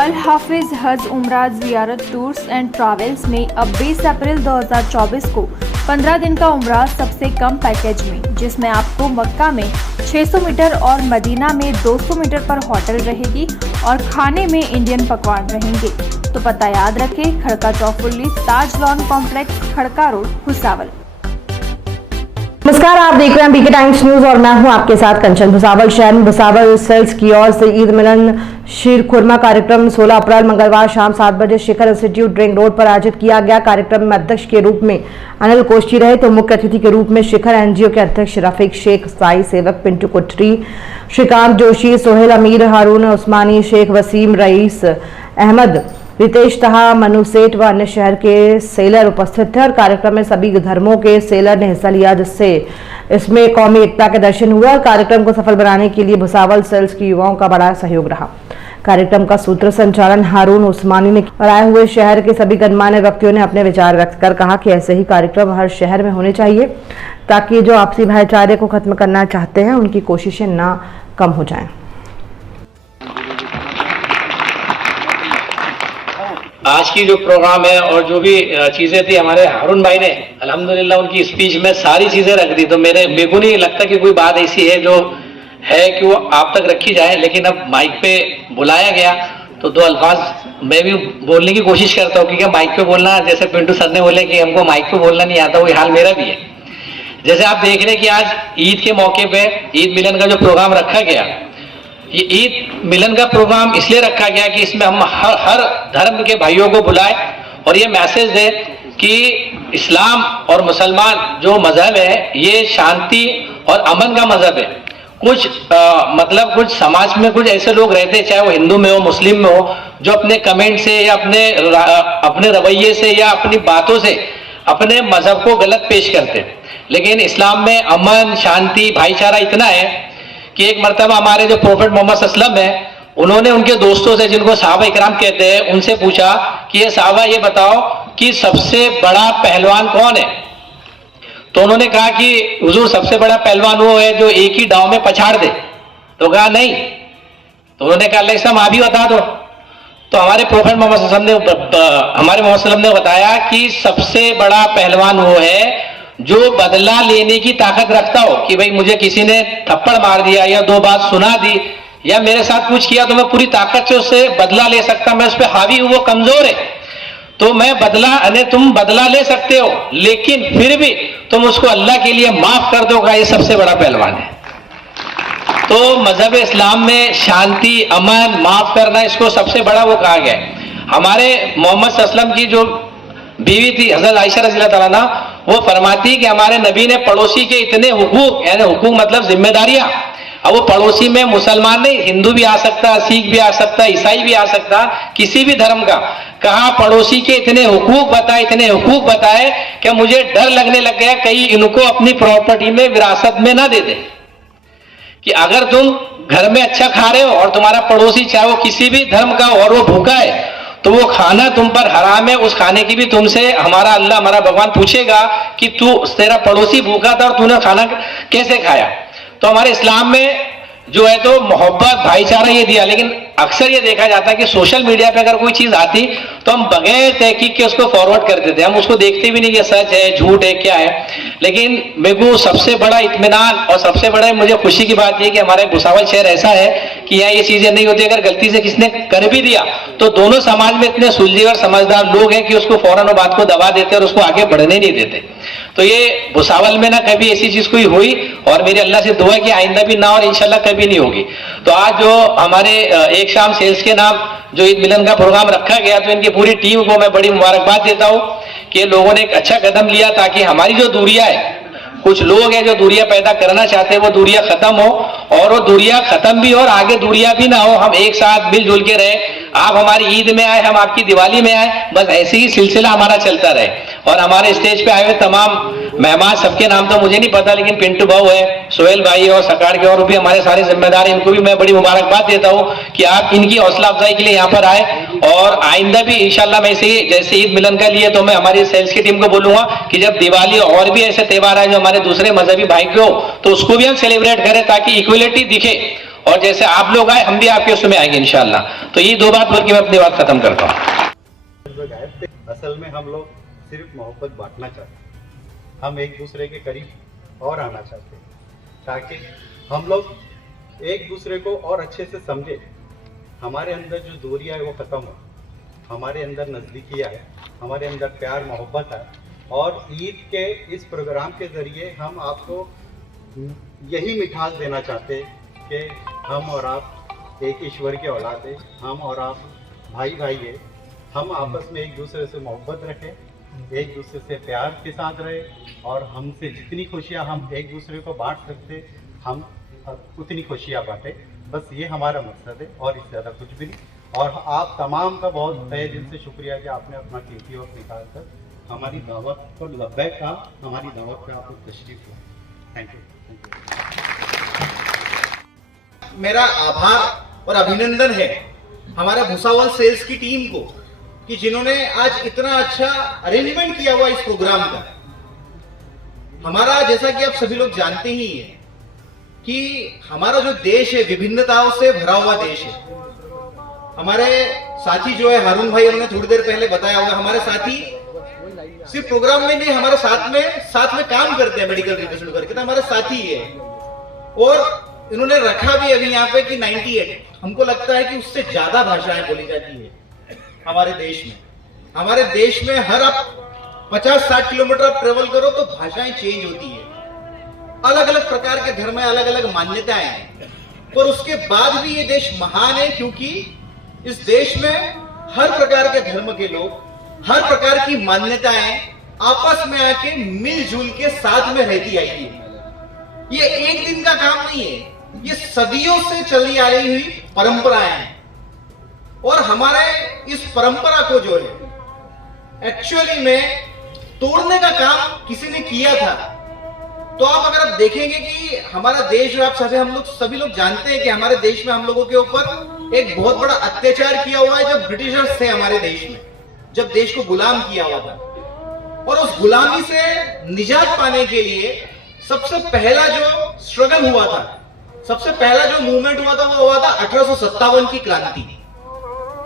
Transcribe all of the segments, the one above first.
अल हाफिज हज उम्रा ज़ियारत टूर्स एंड ट्रैवल्स ने अब 20 अप्रैल 2024 को 15 दिन का उम्रा सबसे कम पैकेज में, जिसमें आपको मक्का में 600 मीटर और मदीना में 200 मीटर पर होटल रहेगी और खाने में इंडियन पकवान रहेंगे। तो पता याद रखें, खड़का चौफुल्ली, ताज लॉन कॉम्प्लेक्स, खड़का रोड, भुसावल। नमस्कार, आप देख रहे हैं बीके टाइम्स न्यूज और मैं हूं आपके साथ कंचन। भुसावल शहर में भुसावल सेल्स की ओर से ईद मिलन शीर खुरमा कार्यक्रम 16 अप्रैल मंगलवार शाम 7 बजे शिखर इंस्टीट्यूट ड्रिंक रोड पर आयोजित किया गया। कार्यक्रम में अध्यक्ष के रूप में अनिल कोष्टी रहे तो मुख्य अतिथि के रूप में शिखर एनजीओ के अध्यक्ष रफीक शेख, साई सेवक पिंटू कुट्टी, श्रीकांत जोशी, सोहेल अमीर, हारून उस्मानी, शेख वसीम, रईस अहमद, रितेश तहा, मनु सेठ व अन्य शहर के सेलर उपस्थित थे और कार्यक्रम में सभी धर्मों के सेलर ने हिस्सा लिया, जिससे इसमें कौमी एकता के दर्शन हुआ और कार्यक्रम को सफल बनाने के लिए भुसावल सेल्स के युवाओं का बड़ा सहयोग रहा। कार्यक्रम का सूत्र संचालन हारून उस्मानी ने और आए हुए शहर के सभी गणमान्य व्यक्तियों ने अपने विचार व्यक्त कर कहा कि ऐसे ही कार्यक्रम हर शहर में होने चाहिए ताकि जो आपसी भाईचारे को खत्म करना चाहते हैं उनकी कोशिशें ना कम हो जाएं। आज की जो प्रोग्राम है और जो भी चीजें थी, हमारे हारून भाई ने अल्हम्दुलिल्लाह उनकी स्पीच में सारी चीजें रख दी। तो मेरे को नहीं लगता कि कोई बात ऐसी है जो है कि वो आप तक रखी जाए, लेकिन अब माइक पे बुलाया गया तो दो अल्फाज मैं भी बोलने की कोशिश करता हूँ, क्योंकि माइक पे बोलना, जैसे पिंटू सर ने बोले कि हमको माइक पे बोलना नहीं आता, वही हाल मेरा भी है। जैसे आप देख रहे हैं कि आज ईद के मौके पे ईद मिलन का जो प्रोग्राम रखा गया, ये ईद मिलन का प्रोग्राम इसलिए रखा गया कि इसमें हम हर धर्म के भाइयों को बुलाए और ये मैसेज दे कि इस्लाम और मुसलमान जो मजहब है ये शांति और अमन का मजहब है। कुछ मतलब कुछ समाज में कुछ ऐसे लोग रहते हैं, चाहे वो हिंदू में हो, मुस्लिम में हो, जो अपने कमेंट से या अपने रवैये से या अपनी बातों से अपने मजहब को गलत पेश करते हैं। लेकिन इस्लाम में अमन, शांति, भाईचारा इतना है कि एक मरतबा हमारे जो प्रोफेट मोहम्मद सल्लल्लाहु अलैहि वसल्लम है, उन्होंने उनके दोस्तों से, जिनको सहाबा इकराम कहते हैं, उनसे पूछा कि ये सहाबा ये बताओ कि सबसे बड़ा पहलवान कौन है। तो उन्होंने कहा कि हुजूर सबसे बड़ा पहलवान वो है जो एक ही दांव में पछाड़ दे। तो कहा नहीं। तो उन्होंने कहा अल्लाह आप ही बता दो। तो हमारे प्रोफेट मोहम्मद सल्लल्लाहु अलैहि वसल्लम ने बताया कि सबसे बड़ा पहलवान वो है जो बदला लेने की ताकत रखता हो, कि भाई मुझे किसी ने थप्पड़ मार दिया या दो बात सुना दी या मेरे साथ कुछ किया तो मैं पूरी ताकत से उससे बदला ले सकता, मैं उस पर हावी हूं, वो कमजोर है तो मैं बदला, अरे तुम बदला ले सकते हो लेकिन फिर भी तुम उसको अल्लाह के लिए माफ कर दोगा, ये सबसे बड़ा पहलवान है। तो मजहब इस्लाम में शांति, अमन, माफ करना, इसको सबसे बड़ा वो कहा गया है। हमारे मोहम्मद सल्लल्लाहु अलैहि वसल्लम की जो बीवी थी हजरत आयशा रज़ियल्लाहु ताला अन्हा, वो फरमाती कि हमारे नबी ने पड़ोसी के इतने हुकूक, यानी हुकूक मतलब जिम्मेदारियां, अब वो पड़ोसी में मुसलमान नहीं, हिंदू भी आ सकता, सिख भी आ सकता, ईसाई भी आ सकता, किसी भी धर्म का, कहा पड़ोसी के इतने हुकूक बताए कि मुझे डर लगने लग गया कहीं इनको अपनी प्रॉपर्टी में विरासत में ना दे दे। कि अगर तुम घर में अच्छा खा रहे हो और तुम्हारा पड़ोसी चाहे वो किसी भी धर्म का और वो भूखा है तो वो खाना तुम पर हराम है, उस खाने की भी तुमसे हमारा अल्लाह, हमारा भगवान पूछेगा कि तेरा पड़ोसी भूखा था और तूने खाना कैसे खाया। तो हमारे इस्लाम में जो है तो मोहब्बत, भाईचारा ये दिया। लेकिन अक्सर ये देखा जाता है कि सोशल मीडिया पे अगर कोई चीज आती तो हम बगैर तहकीक के उसको फॉरवर्ड कर देते हैं, हम उसको देखते भी नहीं कि सच है, झूठ है, क्या है। लेकिन मेरे को सबसे बड़ा इत्मीनान और सबसे बड़ा मुझे खुशी की बात यह कि हमारे भुसावल शहर ऐसा है कि यहाँ ये चीजें नहीं होती। अगर गलती से किसने कर भी दिया तो दोनों समाज में इतने सुलझे और समझदार लोग हैं कि उसको फौरन वो बात को दबा देते और उसको आगे बढ़ने नहीं देते। तो ये भुसावल में ना कभी ऐसी चीज कोई हुई और मेरी अल्लाह से दुआ है कि आइंदा भी ना और इंशाल्लाह कभी नहीं होगी। तो आज जो हमारे एक शाम सेल्स के नाम जो ईद मिलन का प्रोग्राम रखा गया, तो इनकी पूरी टीम को मैं बड़ी मुबारकबाद देता हूं कि लोगों ने एक अच्छा कदम लिया ताकि हमारी जो दूरियां है, कुछ लोग हैं जो दूरियां पैदा करना चाहते हैं, वो दूरियां खत्म हो और वो दूरियां खत्म भी हो और आगे दूरियां भी ना हो, हम एक साथ मिलजुल के रहे। आप हमारी ईद में आए, हम आपकी दिवाली में आए, बस ऐसे ही सिलसिला हमारा चलता रहे। और हमारे स्टेज पे आए हुए तमाम मेहमान, सबके नाम तो मुझे नहीं पता, लेकिन पिंटू भाऊ है, सोहेल भाई और सकार के और भी हमारे सारे जिम्मेदार हैं, इनको भी मैं बड़ी मुबारकबाद देता हूँ कि आप इनकी हौसला अफजाई के लिए यहाँ पर आए। और आइंदा भी इंशाल्लाह मैं जैसे ईद मिलन का लिए तो मैं हमारी सेल्स की टीम को बोलूंगा कि जब दिवाली और भी ऐसे त्यौहार आए जो हमारे दूसरे मजहबी भाई के हो तो उसको भी हम सेलिब्रेट करें ताकि इक्वलिटी दिखे और जैसे आप लोग आए हम भी आपके उसमें आएंगे इंशाल्लाह। तो ये 2 बात बोल के मैं अपनी बात खत्म करता हूँ। असल में हम लोग सिर्फ मोहब्बत बांटना चाहते हैं, हम एक दूसरे के करीब और आना चाहते हैं ताकि हम लोग एक दूसरे को और अच्छे से समझे, हमारे अंदर जो दूरियां है वो ख़त्म हो, हमारे अंदर नज़दीकियाँ है, हमारे अंदर प्यार मोहब्बत है। और ईद के इस प्रोग्राम के ज़रिए हम आपको यही मिठास देना चाहते हैं कि हम और आप एक ईश्वर के औलाद हैं, हम और आप भाई भाई हैं, हम आपस में एक दूसरे से मोहब्बत रखें, एक दूसरे से प्यार के साथ रहे और हमसे जितनी खुशियां हम एक दूसरे को बांट सकते हम उतनी खुशियां बांटें। बस ये हमारा मकसद है और इससे ज़्यादा कुछ भी नहीं। और आप तमाम का बहुत तहे दिल से शुक्रिया कि आपने अपना कीमती वक्त निकाल कर हमारी दावत पर लब्बैक कहा, हमारी दावत पर आपको तशरीफ हुआ। Thank you. मेरा आभार और अभिनंदन है हमारे भुसावल सेल्स की टीम को कि जिन्होंने आज इतना अच्छा अरेंजमेंट किया हुआ इस प्रोग्राम का। हमारा जैसा कि आप सभी लोग जानते ही हैं कि हमारा जो देश है विभिन्नताओं से भरा हुआ देश है। हमारे साथी जो है हारून भाई, उन्होंने थोड़ी देर पहले बताया होगा, हमारे साथी सिर्फ प्रोग्राम में नहीं, हमारे साथ में काम करते हैं मेडिकल रिप्रेजेंटेटिव करके, तो हमारे साथी है। और इन्होंने रखा भी अभी यहाँ पे कि 98, हमको लगता है कि उससे ज्यादा भाषाएं बोली जाती है हमारे देश में। हमारे देश में हर आप 50-60 किलोमीटर आप ट्रेवल करो तो भाषाएं चेंज होती है, अलग अलग प्रकार के धर्म है, अलग अलग मान्यताएं हैं। पर उसके बाद भी ये देश महान है क्योंकि इस देश में हर प्रकार के धर्म के लोग, हर प्रकार की मान्यताएं आपस में आके मिलजुल के साथ में रहती आई है। ये एक दिन का काम नहीं है, ये सदियों से चली आ रही हुई परंपराएं हैं। और हमारे इस परंपरा को जो है एक्चुअली में तोड़ने का काम किसी ने किया था। तो अगर आप देखेंगे कि हमारा देश, आप सभी लोग जानते हैं कि हमारे देश में हम लोगों के ऊपर एक बहुत बड़ा अत्याचार किया हुआ है जब ब्रिटिशर्स थे हमारे देश में, जब देश को गुलाम किया हुआ था। और उस गुलामी से निजात पाने के लिए सबसे पहला जो स्ट्रगल हुआ था, सबसे पहला जो मूवमेंट हुआ था वो हुआ था 1857 की क्रांति।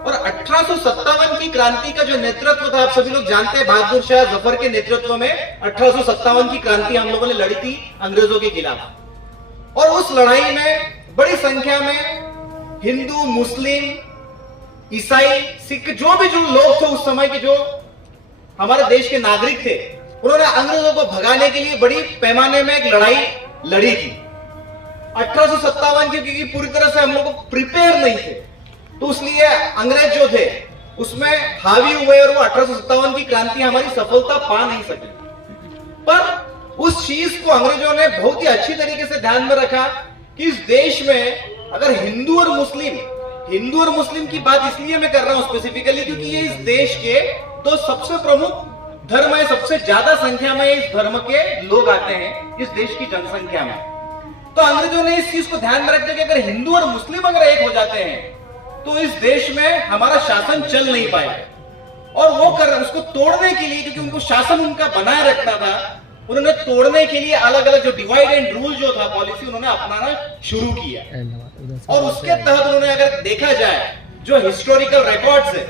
और 1857 की क्रांति का जो नेतृत्व था, आप सभी लोग जानते हैं, बहादुर शाह जफर के नेतृत्व में 1857 की क्रांति हम लोगों ने लड़ी थी अंग्रेजों के खिलाफ। और उस लड़ाई में बड़ी संख्या में हिंदू, मुस्लिम, ईसाई, सिख, जो लोग थे उस समय के, जो हमारे देश के नागरिक थे, उन्होंने अंग्रेजों को भगाने के लिए बड़ी पैमाने में एक लड़ाई लड़ी थी 1857 की, क्योंकि पूरी तरह से हम लोग प्रिपेयर नहीं थे। तो इसलिए अंग्रेज जो थे उसमें हावी हुए और वो 1857 की क्रांति हमारी सफलता पा नहीं सकी। पर उस चीज को अंग्रेजों ने बहुत ही अच्छी तरीके से ध्यान में रखा कि इस देश में अगर हिंदू और मुस्लिम की बात इसलिए मैं कर रहा हूं स्पेसिफिकली क्योंकि ये इस देश के दो सबसे प्रमुख धर्म है, सबसे ज्यादा संख्या में इस धर्म के लोग आते हैं इस देश की जनसंख्या में। तो अंग्रेजों ने इस चीज को ध्यान में रखते कि अगर हिंदू और मुस्लिम अगर एक हो जाते हैं तो इस देश में हमारा शासन चल नहीं पाएगा। और वो उसको तोड़ने के लिए, क्योंकि उनको शासन उनका बनाए रखना था, उन्होंने तोड़ने के लिए अलग अलग जो डिवाइड एंड रूल जो था पॉलिसी उन्होंने अपनाना शुरू किया। और उसके तहत उन्होंने, अगर देखा जाए जो हिस्टोरिकल रिकॉर्ड्स है,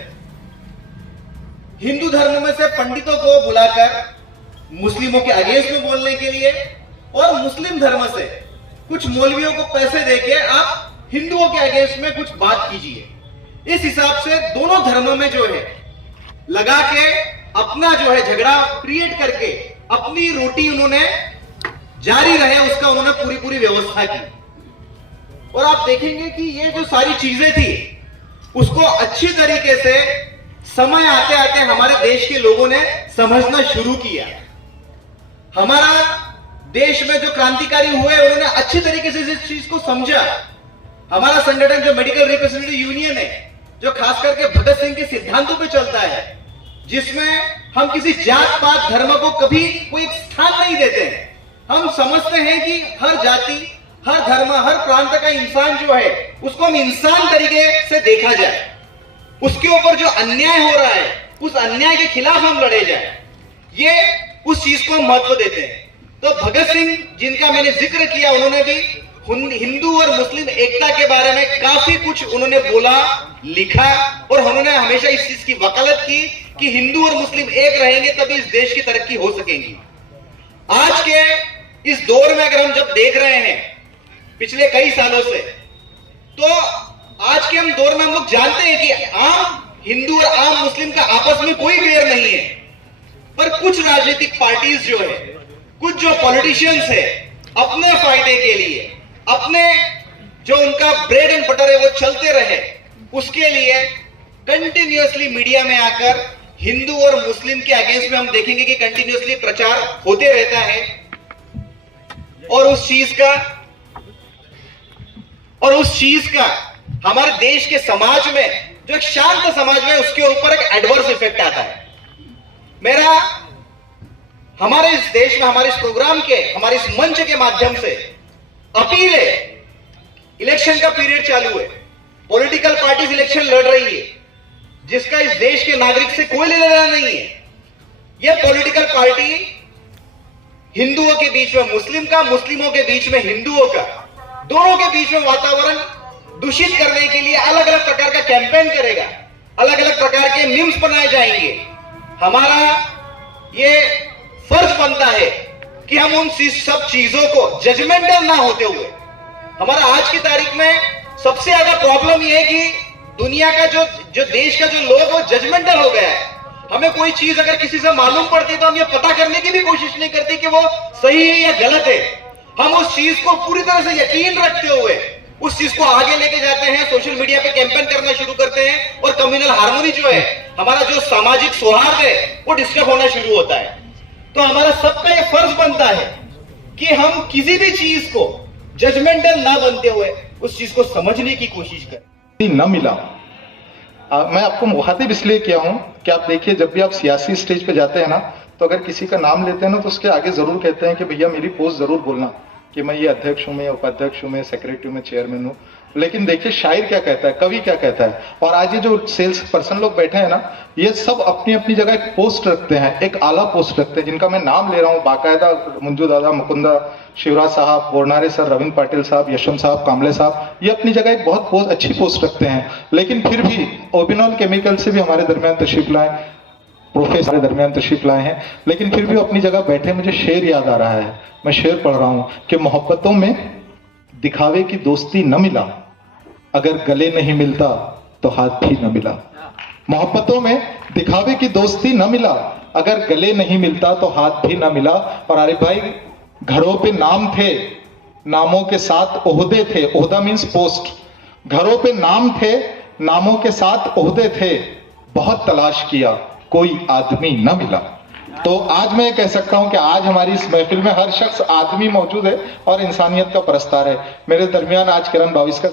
हिंदू धर्म में से पंडितों को बुलाकर मुस्लिमों के अगेंस्ट में बोलने के लिए और मुस्लिम धर्म से कुछ मौलवियों को पैसे देके आप हिंदुओं के अगेंस्ट में कुछ बात कीजिए। इस हिसाब से दोनों धर्मों में जो है लगा के अपना जो है झगड़ा क्रिएट करके अपनी रोटी उन्होंने जारी रहे उसका उन्होंने पूरी व्यवस्था की। और आप देखेंगे कि ये जो सारी चीजें थी उसको अच्छी तरीके से समय आते आते हमारे देश के लोगों ने समझना शुरू किया। हमारा देश में जो क्रांतिकारी हुए उन्होंने अच्छी तरीके से इस चीज को समझा। हमारा संगठन जो मेडिकल रिप्रेजेंटेटिव यूनियन है, जो खास करके भगत सिंह के सिद्धांतों पे चलता है, जिसमें हम किसी जात पात धर्म को कभी कोई स्थान नहीं देते हैं। हम समझते हैं कि हर जाति, हर धर्म, हर प्रांत का इंसान जो है उसको हम इंसान तरीके से देखा जाए, उसके ऊपर जो अन्याय हो रहा है उस अन्याय के खिलाफ हम लड़े जाए, ये उस चीज को हम महत्व देते हैं। तो भगत सिंह जिनका मैंने जिक्र किया, उन्होंने भी हिंदू और मुस्लिम एकता के बारे में काफी कुछ उन्होंने बोला, लिखा, और उन्होंने हमेशा इस चीज की वकालत की कि हिंदू और मुस्लिम एक रहेंगे तभी इस देश की तरक्की हो सकेगी। आज के इस दौर में अगर हम जब देख रहे हैं पिछले कई सालों से, तो आज के हम दौर में हम लोग जानते हैं कि आम हिंदू और आम मुस्लिम का आपस में कोई बैर नहीं है, पर कुछ राजनीतिक पार्टीज जो है, कुछ जो पॉलिटिशियंस है, अपने फायदे के लिए, अपने जो उनका ब्रेड एंड बटर है वो चलते रहे, उसके लिए कंटिन्यूअसली मीडिया में आकर हिंदू और मुस्लिम के अगेंस्ट में हम देखेंगे कि कंटिन्यूअसली प्रचार होते रहता है, और उस चीज का हमारे देश के समाज में, जो एक शांत समाज में, उसके ऊपर एक एडवर्स इफेक्ट आता है। मेरा हमारे इस देश में, हमारे इस प्रोग्राम के, हमारे इस मंच के माध्यम से अपील है, इलेक्शन का पीरियड चालू है, पॉलिटिकल पार्टीज इलेक्शन लड़ रही है, जिसका इस देश के नागरिक से कोई लेना देना नहीं है। यह पॉलिटिकल पार्टी हिंदुओं के बीच में मुस्लिम का, मुस्लिमों के बीच में हिंदुओं का, दोनों के बीच में वातावरण दूषित करने के लिए अलग अलग प्रकार का कैंपेन करेगा, अलग अलग प्रकार के मीम्स बनाए जाएंगे। हमारा ये फर्ज बनता है कि हम उन सब चीजों को जजमेंटल ना होते हुए, हमारा आज की तारीख में सबसे ज्यादा प्रॉब्लम यह है कि दुनिया का जो देश का जो लोग वो जजमेंटल हो गया है। हमें कोई चीज अगर किसी से मालूम पड़ती है तो हम ये पता करने की भी कोशिश नहीं करते कि वो सही है या गलत है। हम उस चीज को पूरी तरह से यकीन रखते हुए उस चीज को आगे लेके जाते हैं, सोशल मीडिया पे कैंपेन करना शुरू करते हैं, और कम्युनल हार्मोनी जो है, हमारा जो सामाजिक सौहार्द है, वो डिस्टर्ब होना शुरू होता है। तो हमारा सबका ये फर्ज बनता है कि हम किसी भी चीज को जजमेंटल ना बनते हुए उस चीज को समझने की कोशिश करें। न मिला, मैं आपको मुखातिब इसलिए किया हूं कि आप देखिए, जब भी आप सियासी स्टेज पे जाते हैं ना, तो अगर किसी का नाम लेते हैं ना, तो उसके आगे जरूर कहते हैं कि भैया मेरी पोस्ट जरूर बोलना, कि मैं ये अध्यक्ष हूं, मैं उपाध्यक्ष हूं, मैं सेक्रेटरी हूं, मैं चेयरमैन हूं। लेकिन देखिए शायर क्या कहता है, कवि क्या कहता है, और आज ये जो सेल्स पर्सन लोग बैठे हैं ना, ये सब अपनी अपनी जगह एक पोस्ट रखते हैं, एक आला पोस्ट रखते हैं, जिनका मैं नाम ले रहा हूं बाकायदा, मंजू दादा, मुकुंदा, शिवराज साहब, बोरनारे सर, रविंद्र पाटिल साहब, यशवंत साहब, कामले साहब, ये अपनी जगह एक बहुत अच्छी पोस्ट रखते हैं। लेकिन फिर भी ओबिनॉल केमिकल से भी हमारे दरमियान तशरीफ लाए, प्रोफेसर दरमियान तशरीफ लाए हैं, लेकिन फिर भी अपनी जगह बैठे। मुझे शेर याद आ रहा है, मैं शेर पढ़ रहा हूं कि मोहब्बतों में दिखावे की दोस्ती न मिला, अगर गले नहीं मिलता तो हाथ भी न मिला। मोहब्बतों में दिखावे की दोस्ती न मिला, अगर गले नहीं मिलता तो हाथ भी न मिला। और अरे भाई, घरों पे नाम थे, नामों के साथ ओहदे थे, ओहदा मीन्स पोस्ट। घरों पे नाम थे, नामों के साथ ओहदे थे, बहुत तलाश किया, कोई आदमी न मिला। तो आज मैं कह सकता हूं कि आज हमारी इस महफिल में हर शख्स आदमी मौजूद है और इंसानियत का परस्तार है। मेरे दरमियान आज किरण बाविस का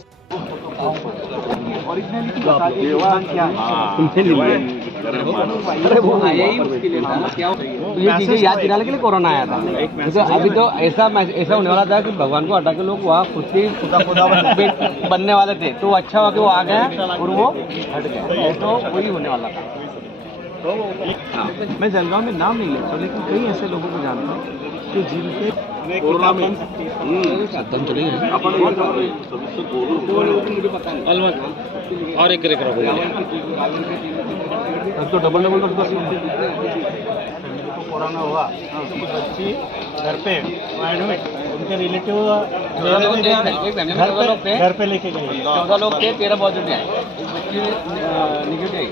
ये चीजें याद दिलाने के लिए कोरोना आया था। तो अभी तो ऐसा होने वाला था कि भगवान को हटा के लोग वहाँ खुद ही खुदा बनने वाले थे, तो अच्छा हुआ कि वो आ गए और वो हट गए, तो वही होने वाला था। तो मैं जलगांव में नाम नहीं लेता, लेकिन कई ऐसे लोगों को जानता हूँ कि जिनके कोरोना में और एक तो डबल कोरोना हुआ तो कुछ बच्ची घर पे एडमिट, उनके रिलेटिव घर पे लेके गए, 14 लोग थे, 13 पॉजिटिव आए, बच्ची निगेटिव आई,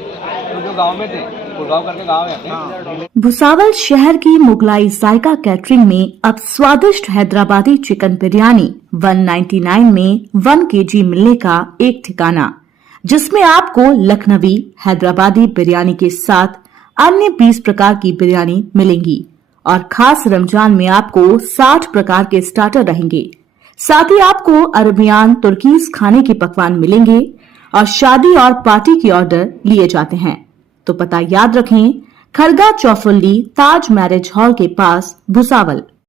तो जो गांव में थे गुड़गांव करके गांव है। भुसावल शहर की मुगलाई जायका कैटरिंग में अब स्वादिष्ट हैदराबादी चिकन बिरयानी 199 में 1 kg मिलने का एक ठिकाना, जिसमें आपको लखनवी हैदराबादी बिरयानी के साथ अन्य 20 प्रकार की बिरयानी मिलेंगी और खास रमजान में आपको 60 प्रकार के स्टार्टर रहेंगे। साथ ही आपको अरबियान तुर्कीज खाने के पकवान मिलेंगे और शादी और पार्टी के ऑर्डर लिए जाते हैं। तो पता याद रखें, खरगा चौफुल्ली ताज मैरिज हॉल के पास भुसावल।